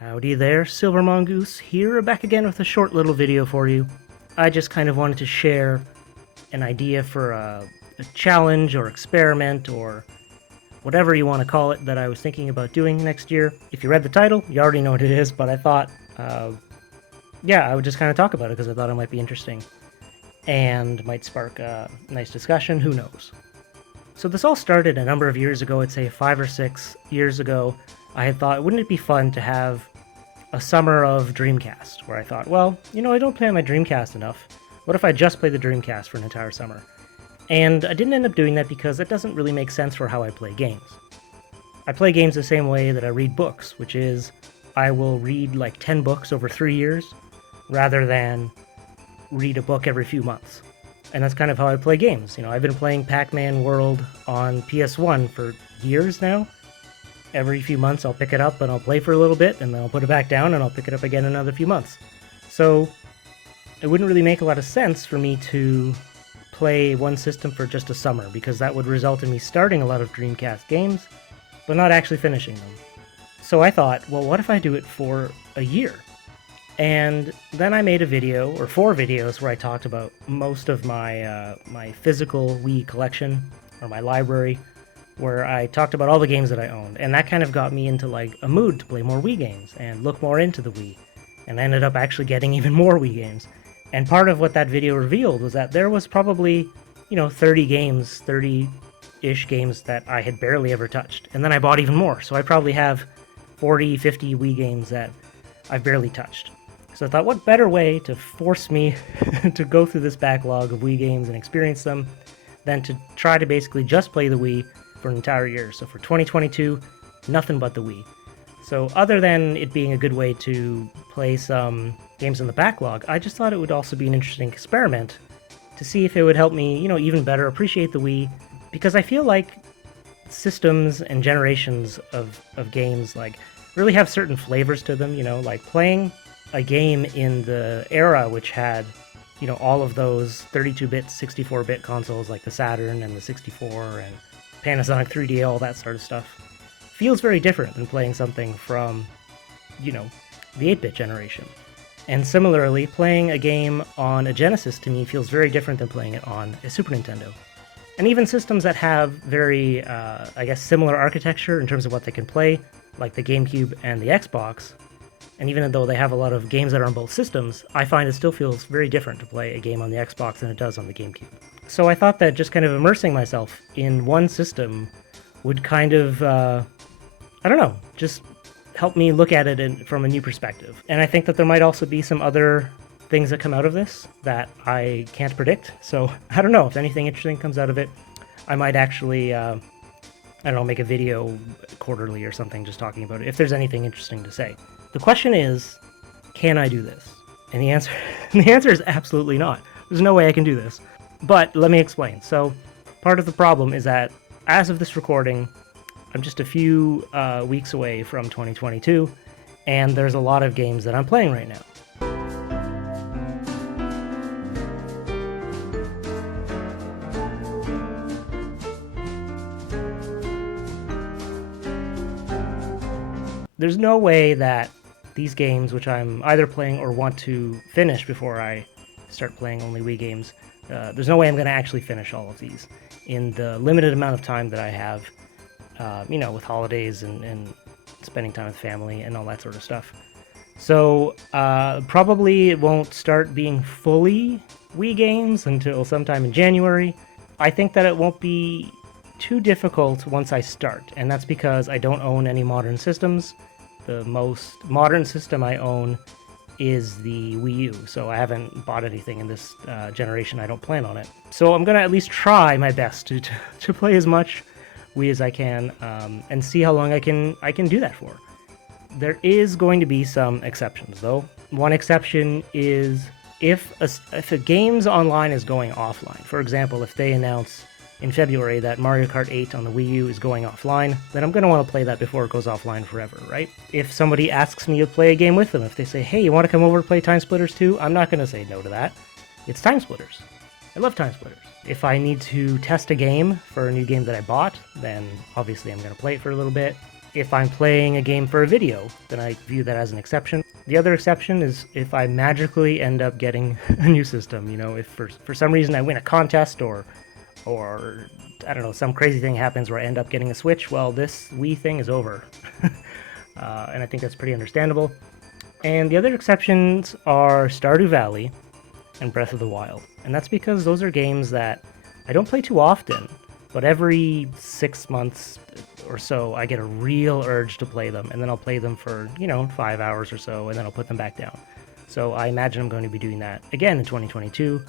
Howdy there, Silver Mongoose here, back again with a short little video for you. I just kind of wanted to share an idea for a challenge or experiment or whatever you want to call it that I was thinking about doing next year. If you read the title, you already know what it is, but I thought, yeah, I would just kind of talk about it because I thought it might be interesting and might spark a nice discussion, who knows. So this all started a number of years ago, I'd say 5 or 6 years ago. I had thought, wouldn't it be fun to have a summer of Dreamcast, where I thought, well, I don't play on my Dreamcast enough. What if I just play the Dreamcast for an entire summer? And I didn't end up doing that because it doesn't really make sense for how I play games. I play games the same way that I read books, which is I will read like 10 books over 3 years rather than read a book every few months. And that's kind of how I play games. I've been playing Pac-Man World on PS1 for years now. Every few months I'll pick it up and I'll play for a little bit, and then I'll put it back down and I'll pick it up again in another few months. So it wouldn't really make a lot of sense for me to play one system for just a summer, because that would result in me starting a lot of Dreamcast games, but not actually finishing them. So I thought, well, what if I do it for a year? And then I made a video, or 4 videos, where I talked about most of my my physical Wii collection, or my library, where I talked about all the games that I owned, and that kind of got me into like a mood to play more Wii games and look more into the Wii, and I ended up actually getting even more Wii games. And part of what that video revealed was that there was probably, 30 games, 30-ish games that I had barely ever touched, and then I bought even more, so I probably have 40, 50 Wii games that I've barely touched. So I thought, what better way to force me to go through this backlog of Wii games and experience them than to try to basically just play the Wii for an entire year. So for 2022, nothing but the Wii. So other than it being a good way to play some games in the backlog, I just thought it would also be an interesting experiment to see if it would help me, even better appreciate the Wii, because I feel like systems and generations of games like really have certain flavors to them, like playing a game in the era which had all of those 32-bit, 64-bit consoles like the Saturn and the 64 and Panasonic 3D, all that sort of stuff, feels very different than playing something from, the 8-bit generation. And similarly, playing a game on a Genesis to me feels very different than playing it on a Super Nintendo. And even systems that have very, similar architecture in terms of what they can play, like the GameCube and the Xbox, and even though they have a lot of games that are on both systems, I find it still feels very different to play a game on the Xbox than it does on the GameCube. So I thought that just kind of immersing myself in one system would kind of, just help me look at it from a new perspective. And I think that there might also be some other things that come out of this that I can't predict. So I don't know, if anything interesting comes out of it, I might actually, make a video quarterly or something just talking about it, if there's anything interesting to say. The question is, can I do this? And the answer is absolutely not. There's no way I can do this. But let me explain. So part of the problem is that as of this recording, I'm just a few weeks away from 2022, and there's a lot of games that I'm playing right now. There's no way that these games, which I'm either playing or want to finish before I start playing only Wii games, there's no way I'm going to actually finish all of these in the limited amount of time that I have, with holidays and spending time with family and all that sort of stuff. So probably it won't start being fully Wii games until sometime in January. I think that it won't be too difficult once I start, and that's because I don't own any modern systems. The most modern system I own is the Wii U, so I haven't bought anything in this generation. I don't plan on it. So I'm going to at least try my best to play as much Wii as I can, and see how long I can do that for. There is going to be some exceptions, though. One exception is if a game's online is going offline. For example, if they announce in February that Mario Kart 8 on the Wii U is going offline, then I'm going to want to play that before it goes offline forever, right? If somebody asks me to play a game with them, if they say, hey, you want to come over to play Time Splitters 2? I'm not going to say no to that. It's Time Splitters. I love Time Splitters. If I need to test a game for a new game that I bought, then obviously I'm going to play it for a little bit. if I'm playing a game for a video, then I view that as an exception. The other exception is if I magically end up getting a new system. You know, if for some reason I win a contest or I don't know, some crazy thing happens where I end up getting a Switch, well, this Wii thing is over. And I think that's pretty understandable. And the other exceptions are Stardew Valley and Breath of the Wild. And that's because those are games that I don't play too often, but every 6 months or so I get a real urge to play them, and then I'll play them for, 5 hours or so, and then I'll put them back down. So I imagine I'm going to be doing that again in 2022.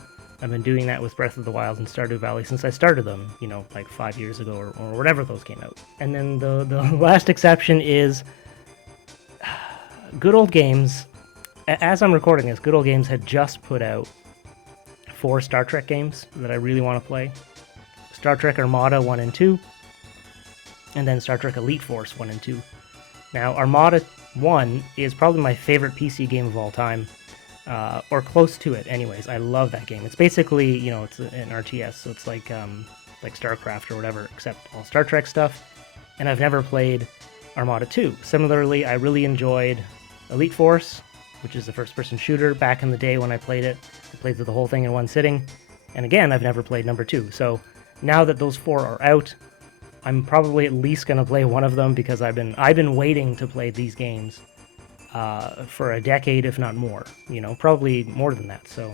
I've been doing that with Breath of the Wild and Stardew Valley since I started them, like 5 years ago or whatever those came out. And then the last exception is Good Old Games. As I'm recording this, Good Old Games had just put out 4 Star Trek games that I really want to play. Star Trek Armada 1 and 2, and then Star Trek Elite Force 1 and 2. Now, Armada 1 is probably my favorite PC game of all time. Or close to it, anyways. I love that game. It's basically, it's an RTS, so it's like StarCraft or whatever, except all Star Trek stuff. And I've never played Armada 2. Similarly, I really enjoyed Elite Force, which is the first-person shooter. Back in the day when I played it, I played through the whole thing in one sitting. And again, I've never played number 2. So now that those 4 are out, I'm probably at least going to play one of them because I've been waiting to play these games for a decade, if not more, probably more than that. So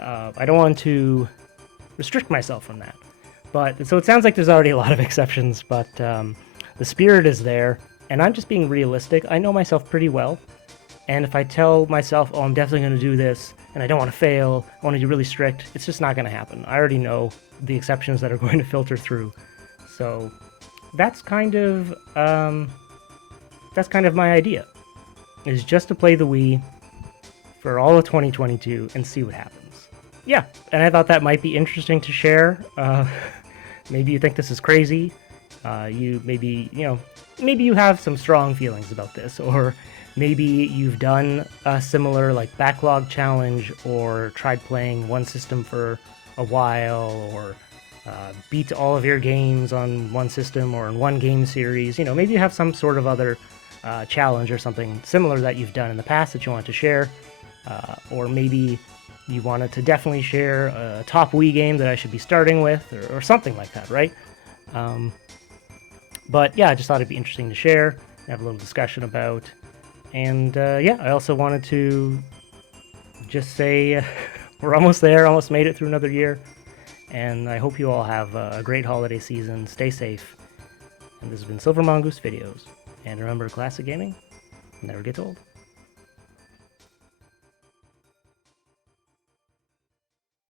I don't want to restrict myself from that. But so it sounds like there's already a lot of exceptions, but the spirit is there, and I'm just being realistic. I know myself pretty well, and if I tell myself, oh, I'm definitely going to do this, and I don't want to fail, I want to be really strict, it's just not going to happen. I already know the exceptions that are going to filter through. So that's kind of my idea. Is just to play the Wii for all of 2022 and see what happens. Yeah, and I thought that might be interesting to share. Maybe you think this is crazy. Maybe you have some strong feelings about this, or maybe you've done a similar backlog challenge, or tried playing one system for a while, or beat all of your games on one system or in one game series. Maybe you have some sort of other challenge or something similar that you've done in the past that you want to share, or maybe you wanted to definitely share a top Wii game that I should be starting with, or something like that, right? But yeah, I just thought it'd be interesting to share, have a little discussion about, and yeah, I also wanted to just say we're almost there, almost made it through another year, and I hope you all have a great holiday season, stay safe, and this has been SilverMongooseVideos. And remember, classic gaming never gets old.